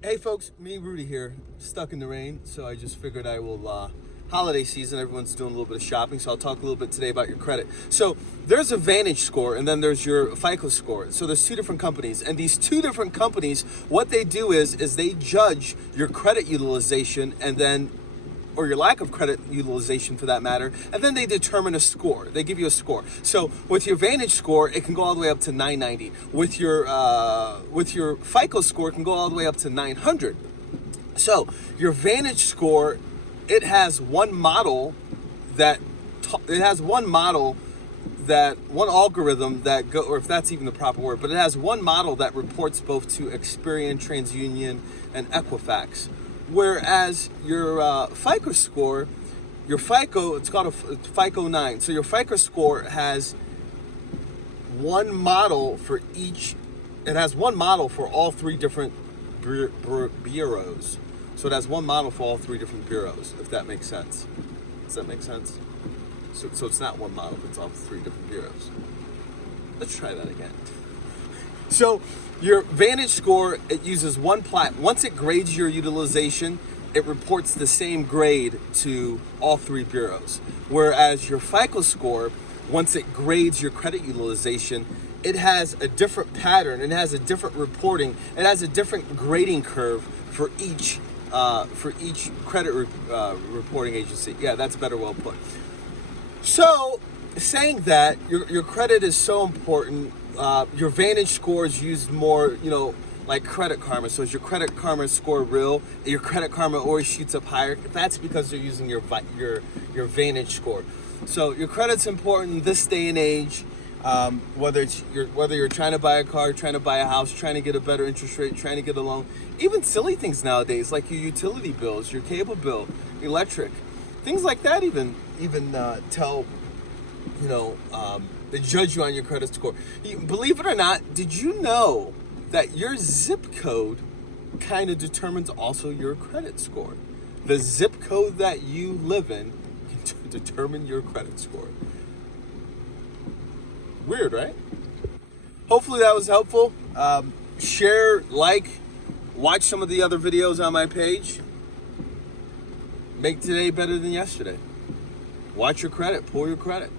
Hey folks, me Rudy here, stuck in the rain, so I just figured I will, holiday season, everyone's doing a little bit of shopping, so I'll talk a little bit today about your credit. So there's a Vantage score and then there's your FICO score. So there's two different companies, and these two different companies, what they do is they judge your credit utilization and then or your lack of credit utilization for that matter, and then they determine a score. They give you a score. So with your Vantage score, it can go all the way up to 990. With your FICO score, it can go all the way up to 900. So your Vantage score, it has one model that one algorithm that or if that's even the proper word, but it has one model that reports both to Experian, TransUnion, and Equifax. Whereas your FICO score, it's called a FICO 9. So your FICO score has one model for each. It has one model for all three different bureaus. So it has one model for all three different bureaus, if that makes sense. Does that make sense? So it's not one model, it's all three different bureaus. Let's try that again. So your Vantage score, it uses one once it grades your utilization, it reports the same grade to all three bureaus. Whereas your FICO score, once it grades your credit utilization, it has a different pattern, it has a different reporting, it has a different grading curve for each credit reporting agency. Yeah, that's better well put. So, saying that your credit is so important, your Vantage score is used more, like Credit Karma. So is your Credit Karma score real? Your Credit Karma always shoots up higher. That's because they're using your Vantage score. So your credit's important this day and age. Whether you're trying to buy a car, trying to buy a house, trying to get a better interest rate, trying to get a loan, even silly things nowadays like your utility bills, your cable bill, electric, things like that. Even tell, they judge you on your credit score. Believe it or not, did you know that your zip code kind of determines also your credit score? The zip code that you live in can determine your credit score. Weird, right? Hopefully that was helpful. Share, like, watch some of the other videos on my page. Make today better than yesterday. Watch your credit, pull your credit.